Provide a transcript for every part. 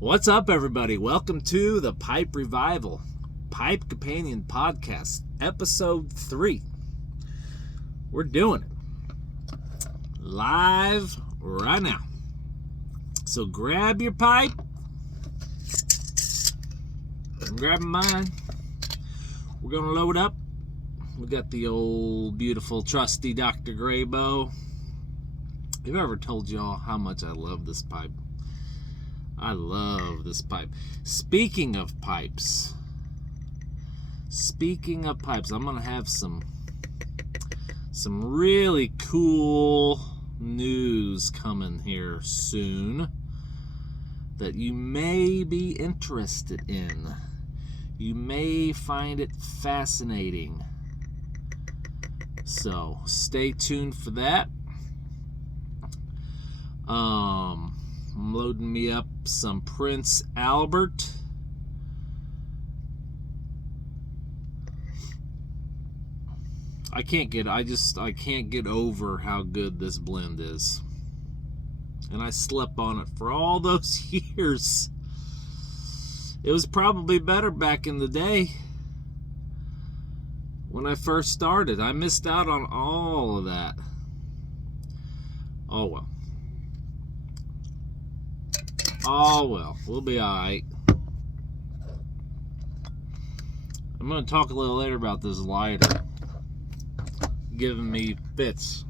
What's up, everybody? Welcome to the Pipe Revival, Pipe Companion Podcast, Episode 3. We're doing it live right now. So grab your pipe. I'm grabbing mine. We're going to load up. We got the old, beautiful, trusty Dr. Grayboe. Have I ever told y'all how much I love this pipe? I love this pipe. Speaking of pipes, I'm gonna have some really cool news coming here soon that you may be interested in. You may find it fascinating. So stay tuned for that. I'm loading me up some Prince Albert. I can't get over how good this blend is. And I slept on it for all those years. It was probably better back in the day when I first started. I missed out on all of that. Oh well. We'll be alright. I'm going to talk a little later about this lighter giving me fits.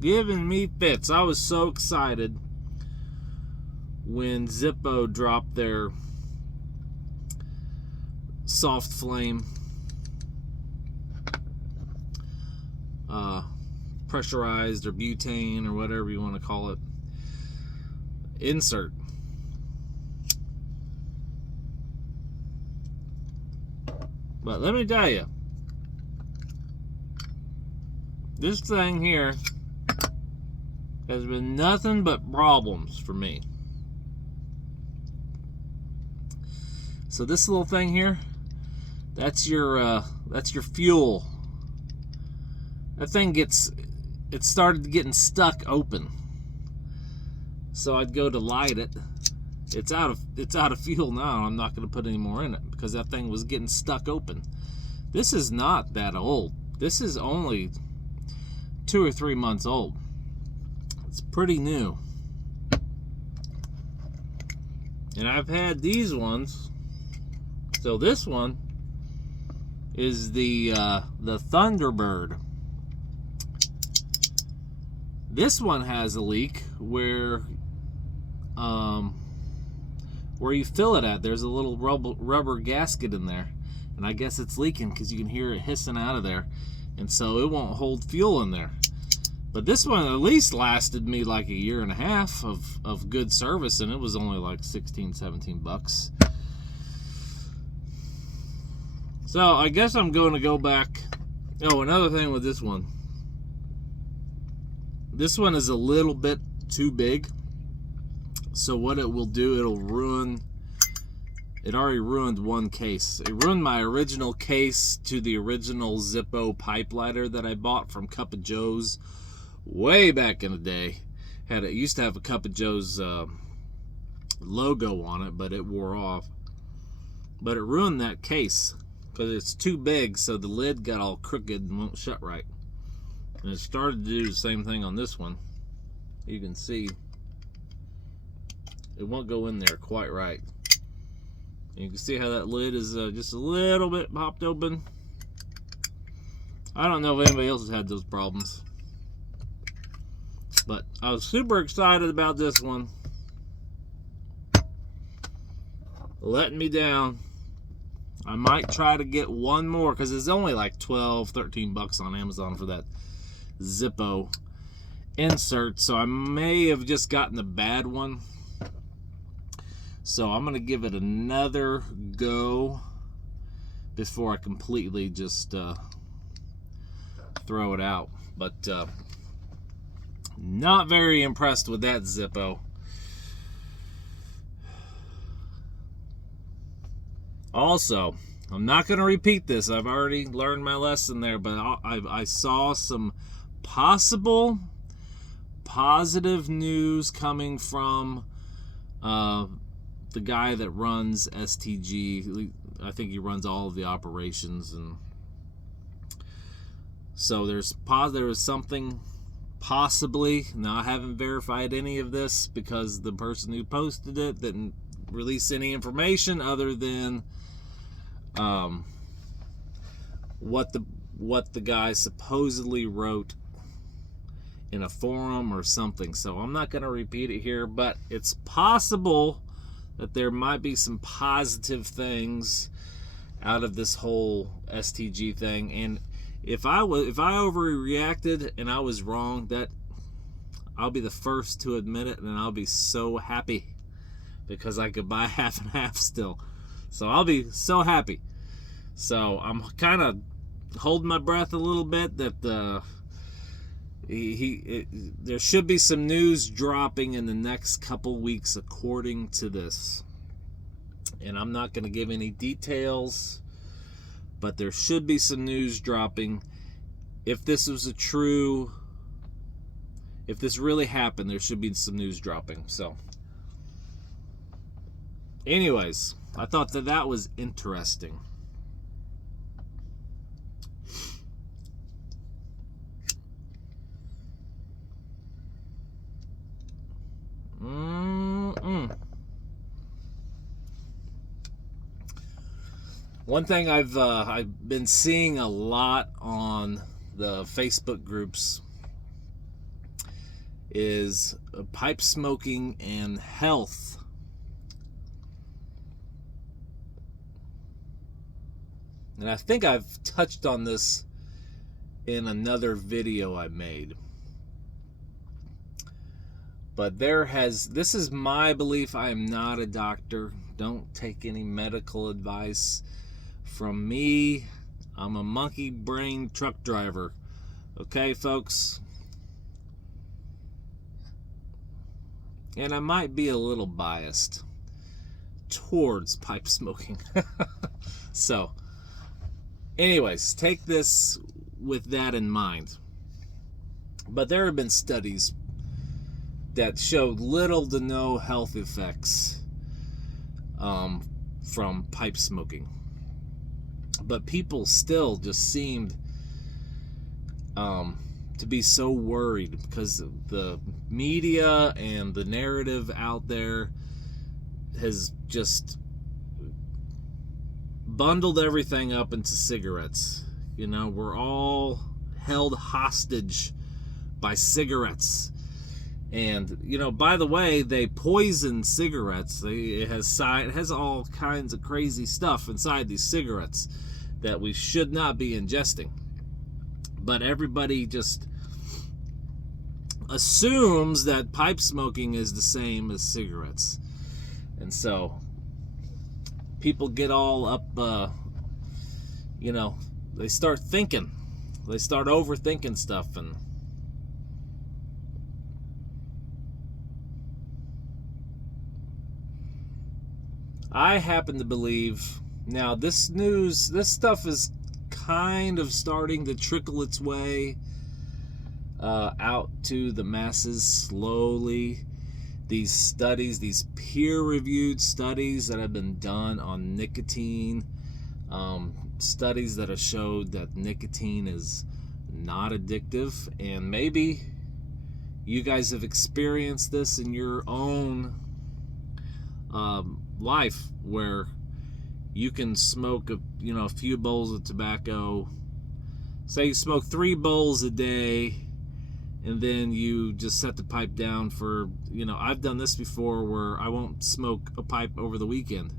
Giving me fits. I was so excited when Zippo dropped their soft flame pressurized or butane or whatever you want to call it insert. But let me tell you, this thing here has been nothing but problems for me. So this little thing here, that's your fuel. That thing it started getting stuck open. So I'd go to light it. It's out of fuel now. I'm not going to put any more in it because that thing was getting stuck open. This is not that old. This is only 2 or 3 months old. It's pretty new. And I've had these ones. So this one is the Thunderbird. This one has a leak where you fill it at. There's a little rubber gasket in there, and I guess it's leaking because you can hear it hissing out of there, and so it won't hold fuel in there. But this one at least lasted me like a year and a half of good service, and it was only like $16-17. So I guess I'm going to go back. Oh, another thing with this one. This one is a little bit too big. So what it will do, it already ruined one case. It ruined my original case to the original Zippo pipe lighter that I bought from Cup of Joe's way back in the day. It used to have a Cup of Joe's logo on it, but it wore off. But it ruined that case because it's too big, so the lid got all crooked and won't shut right. And it started to do the same thing on this one. You can see it won't go in there quite right. You can see how that lid is just a little bit popped open. I don't know if anybody else has had those problems, but I was super excited about this one. Letting me down. I might try to get one more because it's only like $12-13 on Amazon for that Zippo insert. So I may have just gotten the bad one. So I'm going to give it another go before I completely just throw it out. But not very impressed with that Zippo. Also, I'm not going to repeat this. I've already learned my lesson there, but I saw some possible positive news coming from the guy that runs STG. I think he runs all of the operations, and so there was something possibly. Now, I haven't verified any of this because the person who posted it didn't release any information other than what the guy supposedly wrote in a forum or something. So I'm not going to repeat it here, but it's possible that there might be some positive things out of this whole STG thing. And if I overreacted and I was wrong, that I'll be the first to admit it, and I'll be so happy because I could buy half and half still. So I'll be so happy. So I'm kind of holding my breath a little bit that there should be some news dropping in the next couple weeks according to this. And I'm not going to give any details, but there should be some news dropping. If this really happened, there should be some news dropping. So anyways, I thought that was interesting. One thing I've been seeing a lot on the Facebook groups is pipe smoking and health. And I think I've touched on this in another video I made. But this is my belief. I am not a doctor. Don't take any medical advice from me. I'm a monkey brain truck driver. Okay, folks? And I might be a little biased towards pipe smoking. So, anyways, take this with that in mind. But there have been studies that showed little to no health effects from pipe smoking. But people still just seemed to be so worried because the media and the narrative out there has just bundled everything up into cigarettes. You know, we're all held hostage by cigarettes. And, you know, by the way, they poison cigarettes. It has all kinds of crazy stuff inside these cigarettes that we should not be ingesting. But everybody just assumes that pipe smoking is the same as cigarettes. And so people get all up, you know, they start thinking. They start overthinking stuff. And I happen to believe, now this stuff is kind of starting to trickle its way out to the masses slowly. These studies, these peer-reviewed studies that have been done on nicotine, studies that have showed that nicotine is not addictive, and maybe you guys have experienced this in your own life, where you can smoke a few bowls of tobacco. Say you smoke 3 bowls a day, and then you just set the pipe down for, I've done this before where I won't smoke a pipe over the weekend.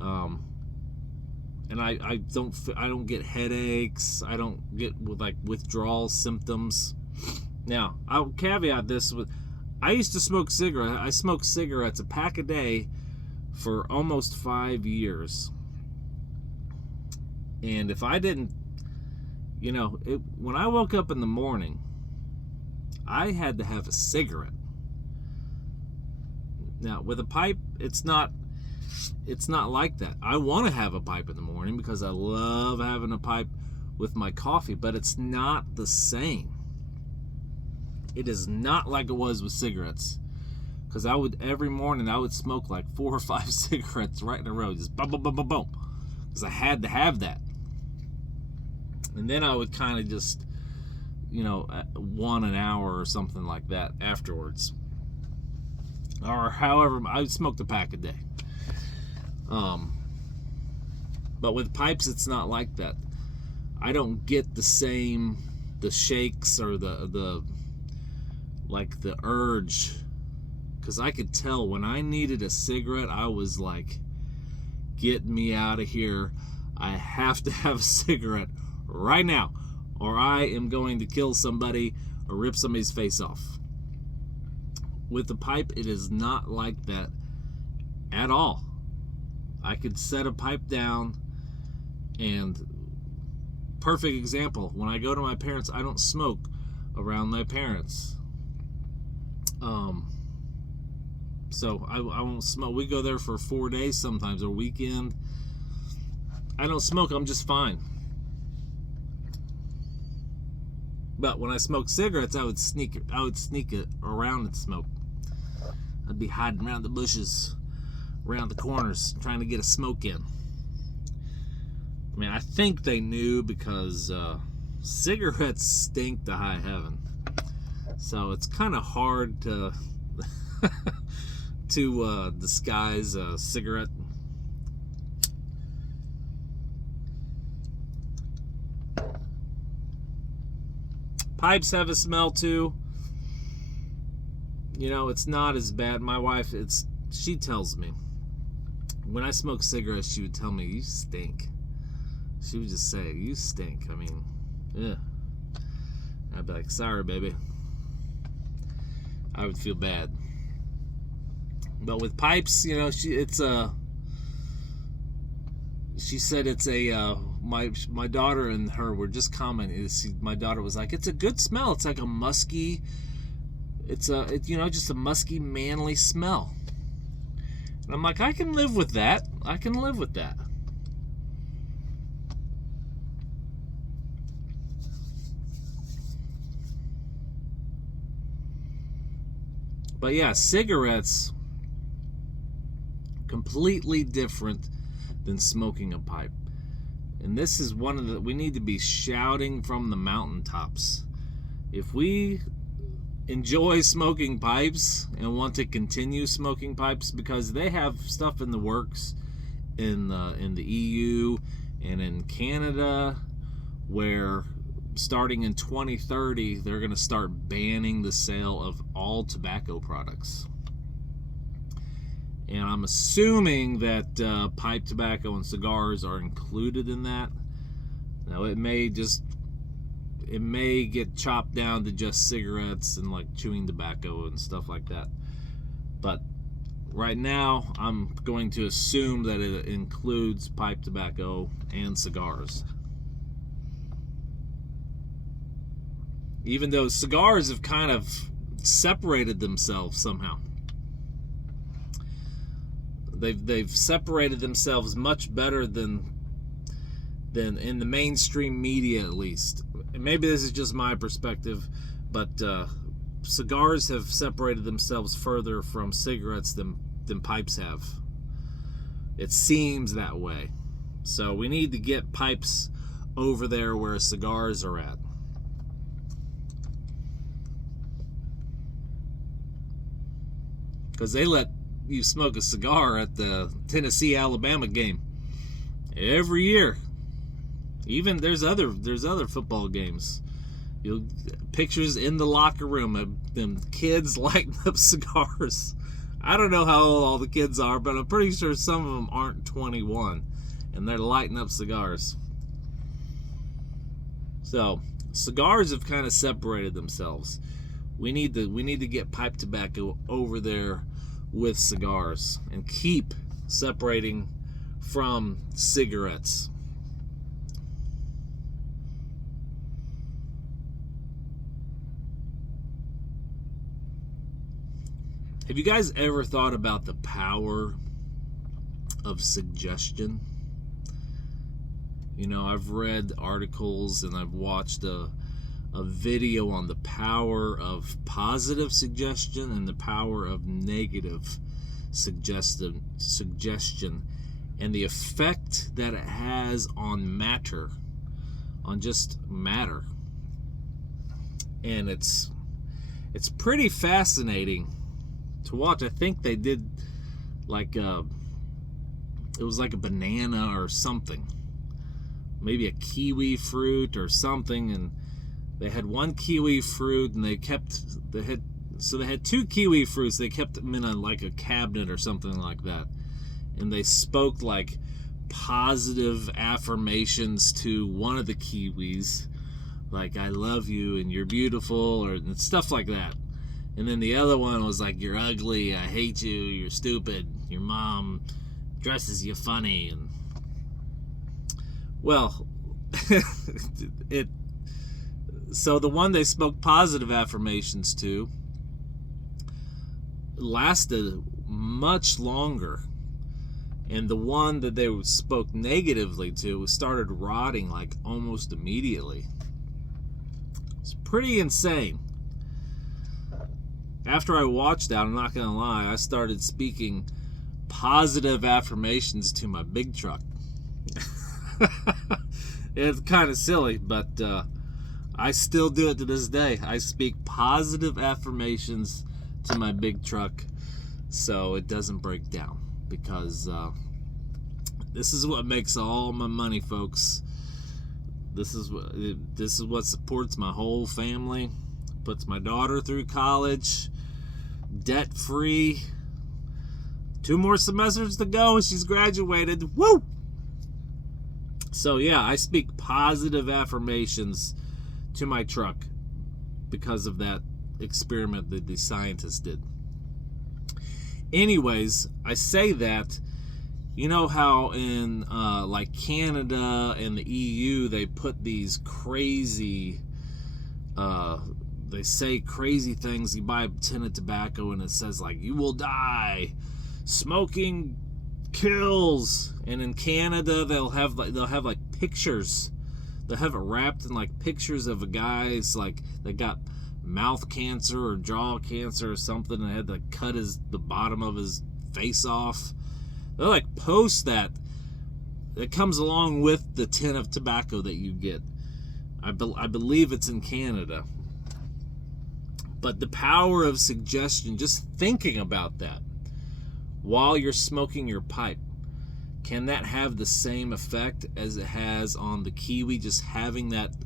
And I don't get headaches. I don't get withdrawal symptoms. Now, I'll caveat this with, I used to smoke cigarettes. I smoked cigarettes, a pack a day, for almost 5 years. And if I didn't, when I woke up in the morning, I had to have a cigarette. Now, with a pipe, it's not it's not like that. I want to have a pipe in the morning because I love having a pipe with my coffee, but it's not the same. It is not like it was with cigarettes. Because every morning I would smoke like 4 or 5 cigarettes right in a row, just boom, boom, boom, boom, boom. Because I had to have that. And then I would kind of just, 1 an hour or something like that afterwards. Or however, I would smoke a pack a day. But with pipes, it's not like that. I don't get the shakes or the urge. Because I could tell when I needed a cigarette, I was like, get me out of here. I have to have a cigarette right now, or I am going to kill somebody or rip somebody's face off. With the pipe, it is not like that at all. I could set a pipe down, and perfect example, when I go to my parents, I don't smoke around my parents. So I won't smoke. We go there for 4 days sometimes, or weekend. I don't smoke. I'm just fine. But when I smoke cigarettes, I would sneak it around and smoke. I'd be hiding around the bushes, around the corners, trying to get a smoke in. I mean, I think they knew because cigarettes stink to high heaven. So it's kind of hard to disguise a cigarette. Pipes have a smell too. It's not as bad. My wife, she tells me when I smoke cigarettes, she would tell me, you stink. She would just say, you stink. I mean, yeah. I'd be like, sorry, baby. I would feel bad. But with pipes, she said it's a my daughter and her were just commenting. My daughter was like, it's a good smell. It's like a musky, just a musky, manly smell. And I'm like, I can live with that. I can live with that. But yeah, cigarettes, completely different than smoking a pipe. And this is we need to be shouting from the mountaintops. If we enjoy smoking pipes and want to continue smoking pipes, because they have stuff in the works in the EU and in Canada where starting in 2030 they're going to start banning the sale of all tobacco products. And I'm assuming that pipe tobacco and cigars are included in that. Now it may get chopped down to just cigarettes and like chewing tobacco and stuff like that. But right now I'm going to assume that it includes pipe tobacco and cigars. Even though cigars have kind of separated themselves somehow. They've separated themselves much better than in the mainstream media, at least. And maybe this is just my perspective, but cigars have separated themselves further from cigarettes than pipes have. It seems that way. So we need to get pipes over there where cigars are at. Because they let you smoke a cigar at the Tennessee-Alabama game every year. Even there's other football games. Pictures in the locker room of them kids lighting up cigars. I don't know how old all the kids are, but I'm pretty sure some of them aren't 21, and they're lighting up cigars. So cigars have kind of separated themselves. We need to get pipe tobacco over there with cigars and keep separating from cigarettes. Have you guys ever thought about the power of suggestion. You know, I've read articles and I've watched a video on the power of positive suggestion and the power of negative suggestion and the effect that it has on matter, on just matter. And it's pretty fascinating to watch. I think they did like it was like a banana or something, maybe a kiwi fruit or something, and they had one kiwi fruit and they had two kiwi fruits. They kept them in like a cabinet or something like that, and they spoke like positive affirmations to one of the kiwis, like "I love you" and "You're beautiful" and stuff like that. And then the other one was like, "You're ugly, I hate you, you're stupid, your mom dresses you funny." And well, so the one they spoke positive affirmations to lasted much longer, and the one that they spoke negatively to started rotting like almost immediately. It's pretty insane. After I watched that, I'm not gonna lie, I started speaking positive affirmations to my big truck. It's kind of silly, but I still do it to this day. I speak positive affirmations to my big truck so it doesn't break down, because this is what makes all my money, folks. This is what supports my whole family, puts my daughter through college, debt free. 2 more semesters to go and she's graduated. Woo! So yeah, I speak positive affirmations to my truck because of that experiment that the scientists did. Anyways, I say that, you know how in like Canada and the EU, they put these crazy, they say crazy things. You buy a tin of tobacco and it says like, "You will die, smoking kills." And in Canada, they'll have like pictures. They'll have it wrapped in like pictures of a guy's like that got mouth cancer or jaw cancer or something, and had to cut the bottom of his face off. They'll like post that. It comes along with the tin of tobacco that you get. I believe it's in Canada. But the power of suggestion, just thinking about that while you're smoking your pipe, can that have the same effect as it has on the kiwi, just having that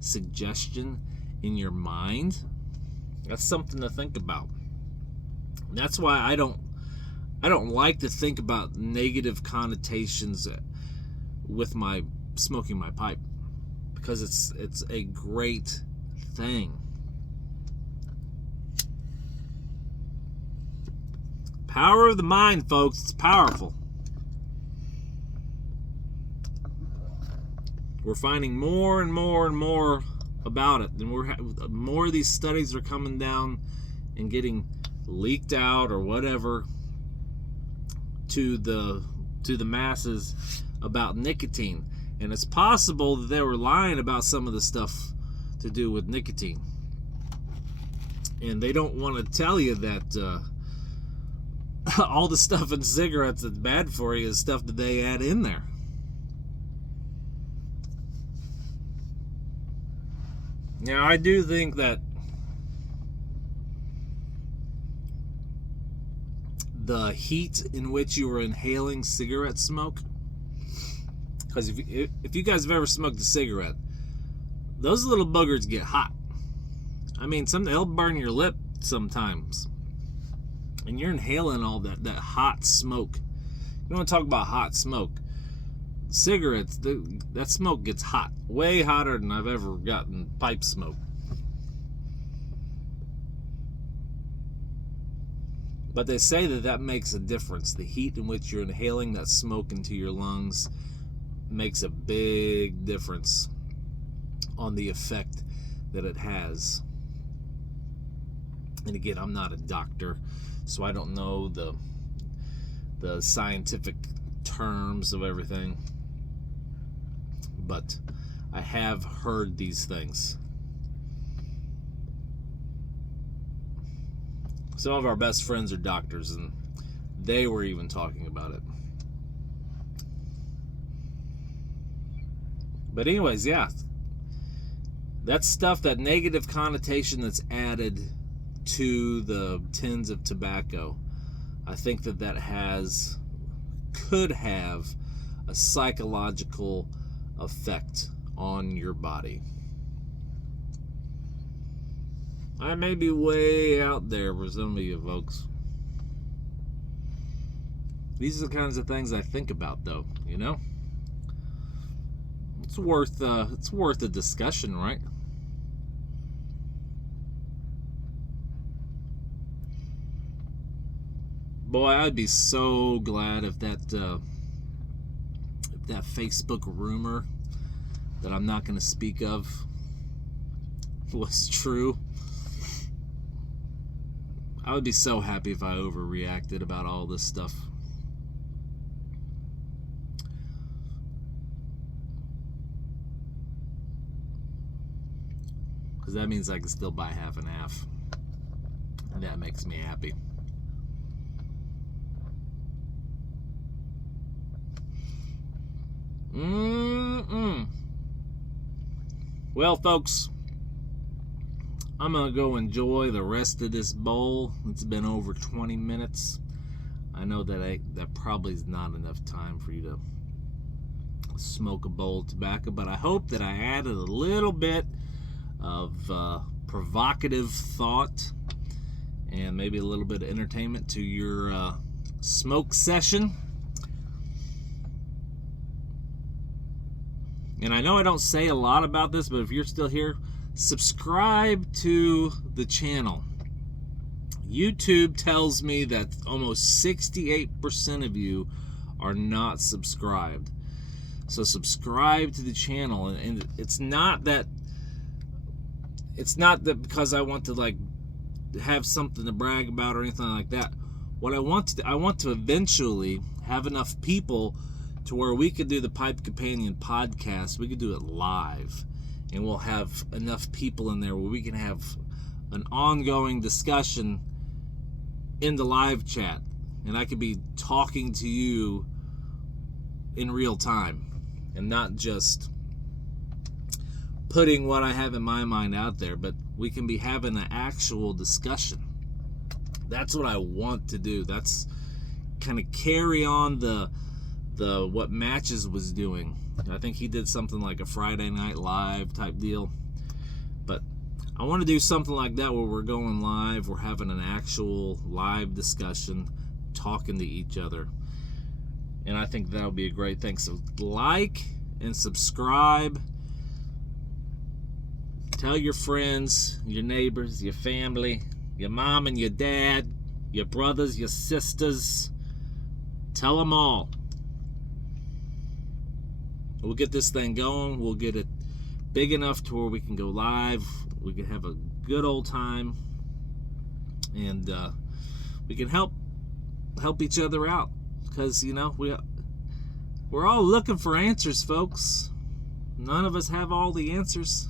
suggestion in your mind? That's something to think about. That's why I don't like to think about negative connotations with my smoking my pipe, because it's a great thing. Power of the mind, folks. It's powerful. We're finding more and more and more about it, and more of these studies are coming down and getting leaked out or whatever to the masses about nicotine. And it's possible that they were lying about some of the stuff to do with nicotine, and they don't want to tell you that all the stuff in cigarettes that's bad for you is stuff that they add in there. Now, I do think that the heat in which you are inhaling cigarette smoke, because if you guys have ever smoked a cigarette, those little boogers get hot. I mean, they'll burn your lip sometimes, and you're inhaling all that hot smoke. You want to talk about hot smoke? Cigarettes, that smoke gets hot, way hotter than I've ever gotten pipe smoke. But they say that makes a difference. The heat in which you're inhaling that smoke into your lungs makes a big difference on the effect that it has. And again, I'm not a doctor, so I don't know the scientific terms of everything, but I have heard these things. Some of our best friends are doctors, and they were even talking about it. But anyways, yeah, that's stuff, that negative connotation that's added to the tins of tobacco. I think that could have a psychological effect on your body. I may be way out there for some of you folks. These are the kinds of things I think about, though, you know? It's worth a discussion, right? Boy, I'd be so glad if that Facebook rumor that I'm not going to speak of was true. I would be so happy if I overreacted about all this stuff. Because that means I can still buy half and half. And that makes me happy. Well, folks, I'm going to go enjoy the rest of this bowl. It's been over 20 minutes. I know that probably is not enough time for you to smoke a bowl of tobacco, but I hope that I added a little bit of provocative thought and maybe a little bit of entertainment to your smoke session. And I know I don't say a lot about this, but if you're still here, subscribe to the channel. YouTube tells me that almost 68% of you are not subscribed. So subscribe to the channel, and it's not that because I want to like have something to brag about or anything like that. What I want to eventually have enough people to where we could do the Pipe Companion podcast. We could do it live, and we'll have enough people in there where we can have an ongoing discussion in the live chat, and I could be talking to you in real time and not just putting what I have in my mind out there, but we can be having an actual discussion. That's what I want to do. That's kind of carry on the what Matches was doing. I think he did something like a Friday Night Live type deal, but I want to do something like that where we're going live, we're having an actual live discussion, talking to each other, and I think that'll be a great thing. So like and subscribe, tell your friends, your neighbors, your family, your mom and your dad, your brothers, your sisters, tell them all. We'll get this thing going. We'll get it big enough to where we can go live. We can have a good old time, and we can help each other out, because you know we're all looking for answers, folks. None of us have all the answers,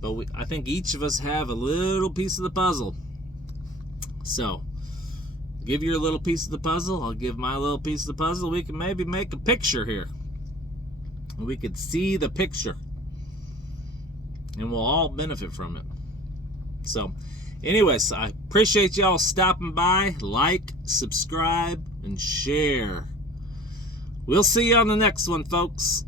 but I think each of us have a little piece of the puzzle. So give your little piece of the puzzle, I'll give my little piece of the puzzle. We can maybe make a picture here. We could see the picture, and we'll all benefit from it. So anyways, I appreciate y'all stopping by. Like, subscribe, and share. We'll see you on the next one, folks.